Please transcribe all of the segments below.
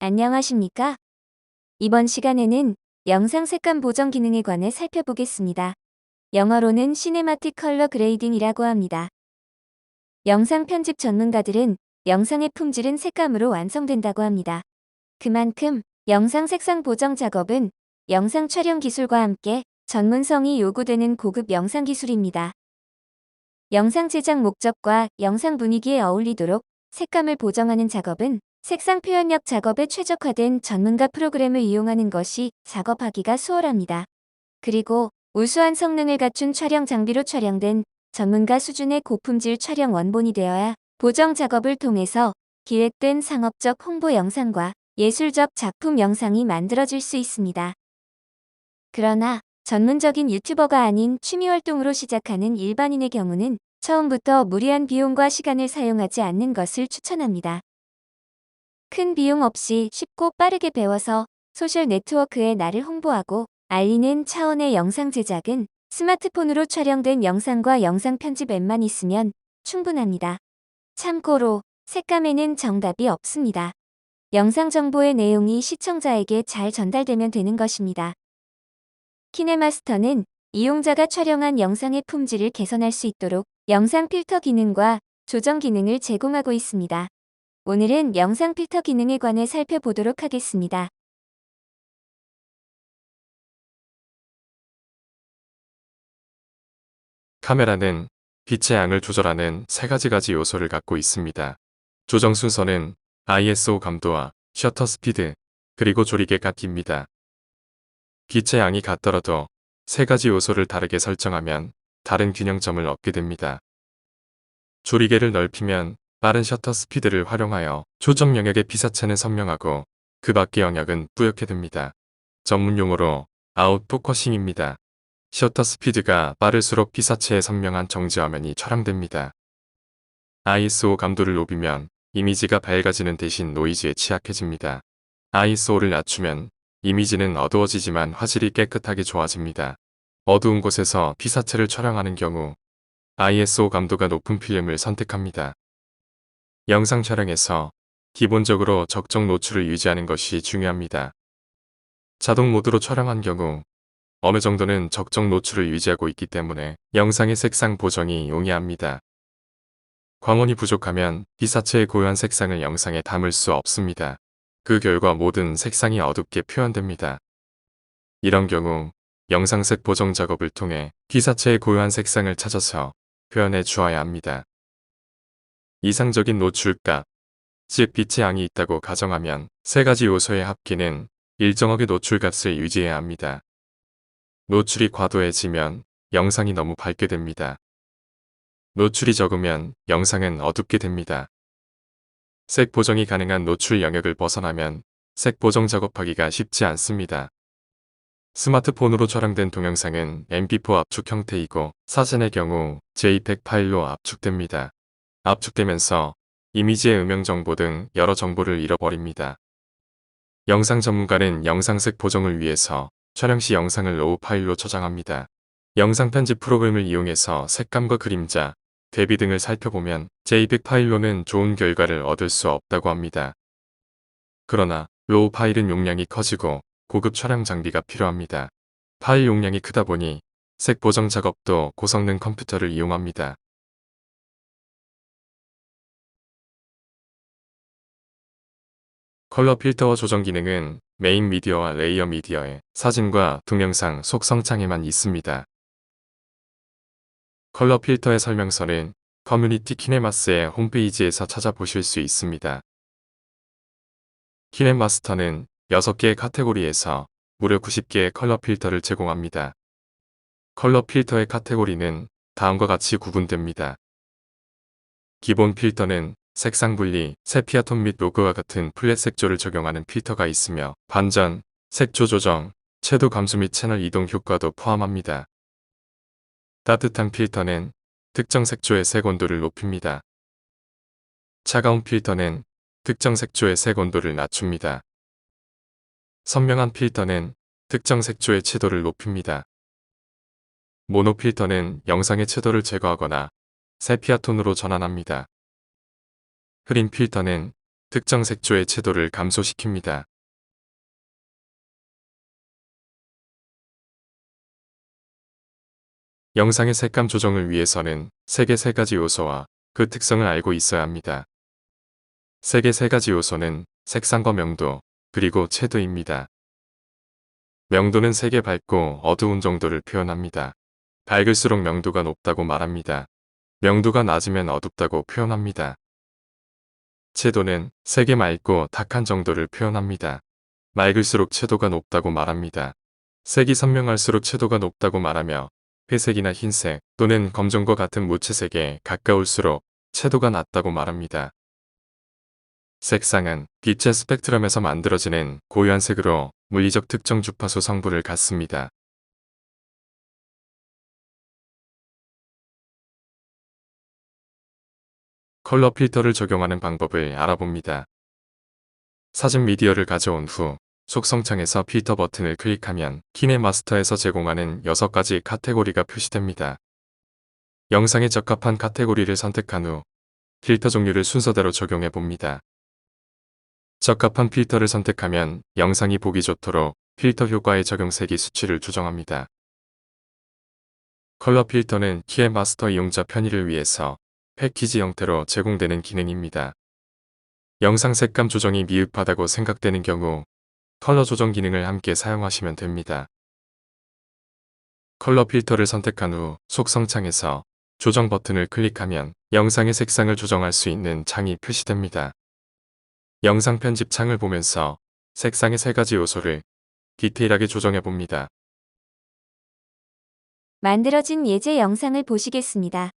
안녕하십니까? 이번 시간에는 영상 색감 보정 기능에 관해 살펴보겠습니다. 영어로는 시네마틱 컬러 그레이딩이라고 합니다. 영상 편집 전문가들은 영상의 품질은 색감으로 완성된다고 합니다. 그만큼 영상 색상 보정 작업은 영상 촬영 기술과 함께 전문성이 요구되는 고급 영상 기술입니다. 영상 제작 목적과 영상 분위기에 어울리도록 색감을 보정하는 작업은 색상 표현력 작업에 최적화된 전문가 프로그램을 이용하는 것이 작업하기가 수월합니다. 그리고 우수한 성능을 갖춘 촬영 장비로 촬영된 전문가 수준의 고품질 촬영 원본이 되어야 보정 작업을 통해서 기획된 상업적 홍보 영상과 예술적 작품 영상이 만들어질 수 있습니다. 그러나 전문적인 유튜버가 아닌 취미 활동으로 시작하는 일반인의 경우는 처음부터 무리한 비용과 시간을 사용하지 않는 것을 추천합니다. 큰 비용 없이 쉽고 빠르게 배워서 소셜 네트워크에 나를 홍보하고 알리는 차원의 영상 제작은 스마트폰으로 촬영된 영상과 영상 편집 앱만 있으면 충분합니다. 참고로 색감에는 정답이 없습니다. 영상 정보의 내용이 시청자에게 잘 전달되면 되는 것입니다. 키네마스터는 이용자가 촬영한 영상의 품질을 개선할 수 있도록 영상 필터 기능과 조정 기능을 제공하고 있습니다. 오늘은 영상 필터 기능에 관해 살펴보도록 하겠습니다. 카메라는 빛의 양을 조절하는 세 가지 가지 요소를 갖고 있습니다. 조정 순서는 ISO 감도와 셔터 스피드, 그리고 조리개 깎기입니다. 빛의 양이 같더라도 세 가지 요소를 다르게 설정하면 다른 균형점을 얻게 됩니다. 조리개를 넓히면 빠른 셔터 스피드를 활용하여 조정 영역의 피사체는 선명하고 그 밖의 영역은 뿌옇게 됩니다. 전문 용어로 아웃 포커싱입니다. 셔터 스피드가 빠를수록 피사체의 선명한 정지 화면이 촬영됩니다. ISO 감도를 높이면 이미지가 밝아지는 대신 노이즈에 취약해집니다. ISO를 낮추면 이미지는 어두워지지만 화질이 깨끗하게 좋아집니다. 어두운 곳에서 피사체를 촬영하는 경우 ISO 감도가 높은 필름을 선택합니다. 영상 촬영에서 기본적으로 적정 노출을 유지하는 것이 중요합니다. 자동 모드로 촬영한 경우 어느 정도는 적정 노출을 유지하고 있기 때문에 영상의 색상 보정이 용이합니다. 광원이 부족하면 피사체의 고유한 색상을 영상에 담을 수 없습니다. 그 결과 모든 색상이 어둡게 표현됩니다. 이런 경우 영상색 보정 작업을 통해 피사체의 고유한 색상을 찾아서 표현해 주어야 합니다. 이상적인 노출값, 즉 빛의 양이 있다고 가정하면 세 가지 요소의 합계는 일정하게 노출값을 유지해야 합니다. 노출이 과도해지면 영상이 너무 밝게 됩니다. 노출이 적으면 영상은 어둡게 됩니다. 색 보정이 가능한 노출 영역을 벗어나면 색 보정 작업하기가 쉽지 않습니다. 스마트폰으로 촬영된 동영상은 MP4 압축 형태이고 사진의 경우 JPEG 파일로 압축됩니다. 압축되면서 이미지의 음영 정보 등 여러 정보를 잃어버립니다. 영상 전문가는 영상색 보정을 위해서 촬영 시 영상을 로우 파일로 저장합니다. 영상 편집 프로그램을 이용해서 색감과 그림자, 대비 등을 살펴보면 JPEG 파일로는 좋은 결과를 얻을 수 없다고 합니다. 그러나 로우 파일은 용량이 커지고 고급 촬영 장비가 필요합니다. 파일 용량이 크다 보니 색 보정 작업도 고성능 컴퓨터를 이용합니다. 컬러 필터와 조정 기능은 메인 미디어와 레이어 미디어의 사진과 동영상 속 성창에만 있습니다. 컬러 필터의 설명서는 커뮤니티 키네마스의 홈페이지에서 찾아보실 수 있습니다. 키네마스터는 6개의 카테고리에서 무려 90개의 컬러 필터를 제공합니다. 컬러 필터의 카테고리는 다음과 같이 구분됩니다. 기본 필터는 색상 분리, 세피아톤 및 로그와 같은 플랫 색조를 적용하는 필터가 있으며 반전, 색조 조정, 채도 감소 및 채널 이동 효과도 포함합니다. 따뜻한 필터는 특정 색조의 색 온도를 높입니다. 차가운 필터는 특정 색조의 색 온도를 낮춥니다. 선명한 필터는 특정 색조의 채도를 높입니다. 모노 필터는 영상의 채도를 제거하거나 세피아톤으로 전환합니다. 흐린 필터는 특정 색조의 채도를 감소시킵니다. 영상의 색감 조정을 위해서는 색의 세 가지 요소와 그 특성을 알고 있어야 합니다. 색의 세 가지 요소는 색상과 명도, 그리고 채도입니다. 명도는 색의 밝고 어두운 정도를 표현합니다. 밝을수록 명도가 높다고 말합니다. 명도가 낮으면 어둡다고 표현합니다. 채도는 색의 맑고 탁한 정도를 표현합니다. 맑을수록 채도가 높다고 말합니다. 색이 선명할수록 채도가 높다고 말하며 회색이나 흰색 또는 검정과 같은 무채색에 가까울수록 채도가 낮다고 말합니다. 색상은 빛의 스펙트럼에서 만들어지는 고유한 색으로 물리적 특정 주파수 성분을 갖습니다. 컬러 필터를 적용하는 방법을 알아봅니다. 사진 미디어를 가져온 후 속성창에서 필터 버튼을 클릭하면 키네마스터에서 제공하는 6가지 카테고리가 표시됩니다. 영상에 적합한 카테고리를 선택한 후 필터 종류를 순서대로 적용해 봅니다. 적합한 필터를 선택하면 영상이 보기 좋도록 필터 효과의 적용색이 수치를 조정합니다. 컬러 필터는 키에마스터 이용자 편의를 위해서 패키지 형태로 제공되는 기능입니다. 영상 색감 조정이 미흡하다고 생각되는 경우 컬러 조정 기능을 함께 사용하시면 됩니다. 컬러 필터를 선택한 후 속성창에서 조정 버튼을 클릭하면 영상의 색상을 조정할 수 있는 창이 표시됩니다. 영상 편집 창을 보면서 색상의 세 가지 요소를 디테일하게 조정해 봅니다. 만들어진 예제 영상을 보시겠습니다.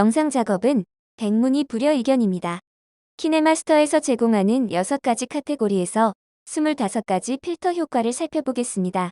영상 작업은 백문이 불여의견입니다. 키네마스터에서 제공하는 6가지 카테고리에서 25가지 필터 효과를 살펴보겠습니다.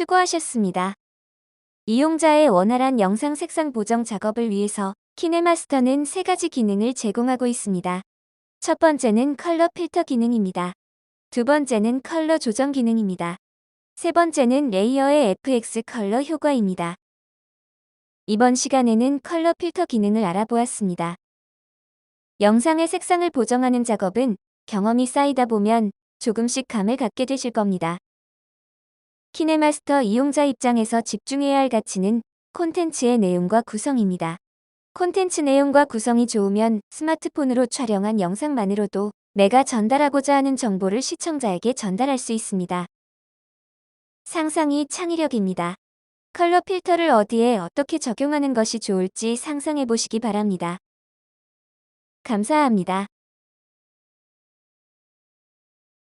수고하셨습니다. 이용자의 원활한 영상 색상 보정 작업을 위해서 키네마스터는 세 가지 기능을 제공하고 있습니다. 첫 번째는 컬러 필터 기능입니다. 두 번째는 컬러 조정 기능입니다. 세 번째는 레이어의 FX 컬러 효과입니다. 이번 시간에는 컬러 필터 기능을 알아보았습니다. 영상의 색상을 보정하는 작업은 경험이 쌓이다 보면 조금씩 감을 갖게 되실 겁니다. 키네마스터 이용자 입장에서 집중해야 할 가치는 콘텐츠의 내용과 구성입니다. 콘텐츠 내용과 구성이 좋으면 스마트폰으로 촬영한 영상만으로도 내가 전달하고자 하는 정보를 시청자에게 전달할 수 있습니다. 상상이 창의력입니다. 컬러 필터를 어디에 어떻게 적용하는 것이 좋을지 상상해 보시기 바랍니다. 감사합니다.